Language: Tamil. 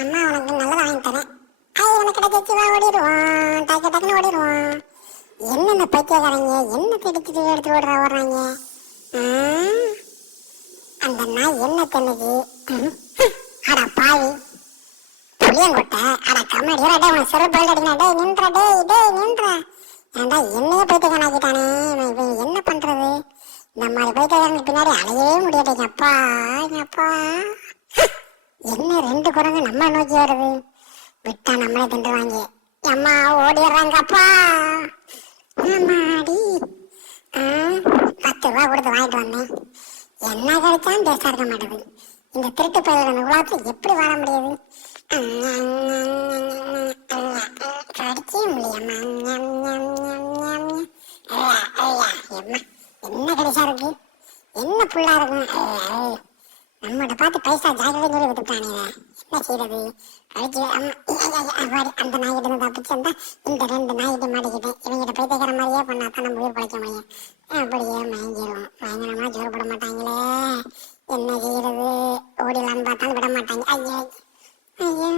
அம்மா உனக்கு நல்லதை வாங்கி தரேன். எனக்கு கிடைச்சிச்சு வா ஓடிடுவான், டக்கு டக்குன்னு ஓடிடுவான். என்னென்ன பைத்தியக்காரங்க என்ன திடிச்சிட்டு எடுத்துட்டு ஓடுறாங்க. அந்த நாய் என்ன தின்னுது? அட பாவி புளியங்கொட்டை, அட கம்மாடி டே உன் சிறு பயில் அடிக்கா டே நின்ற நின்ற. ஏன்டா என்னையே பைத்தியக்காரனாக்கிட்டானே இவன், என்ன பண்றது? இந்த மாதிரி பைத்தியக்காரனுக்கு பின்னாடி அலையவே முடியாட்டேங்க அப்பா. அப்பா என்ன ரெண்டு குரங்கு நம்ம நோக்கி வருது, விட்டா நம்மளே தின்றுவாங்க. அம்மா ஓடிடுறாங்க அப்பா. அம்மாடி 10 ரூபா கொடுத்து வாங்கிட்டு வந்தேன். என்ன கிடைச்சாலும் பேச இருக்க மாட்டேது. இந்த திருட்டு பயிர்கள் உலகத்துல எப்படி வாழ முடியுது? கடிச்சே முடியாமா. என்ன கிடைச்சா இருக்கு, என்ன புள்ளா இருக்கும். நம்மகிட்ட பார்த்து பைசா ஜாக்கிரதை சொல்லி விட்டுட்டானே, என்ன செய்யறது? கழிச்சு அந்த நாய்கிட்ட தப்பிச்சு வந்தா இந்த 2 நாய்கிட்ட மாட்டிக்கிட்டேன். இவங்கிட்ட பைத்தியக்கார மாதிரியே பண்ணாதான் நம்ம உயிர் பழைக்க முடியும். அப்படியே மயங்கிடுவோம். பயங்கரமா ஜோறு போட மாட்டாங்களே, என்ன செய்யறது? ஓடிலான்னு பார்த்தாலும் விட மாட்டாங்க. ஐயோ ஐயோ.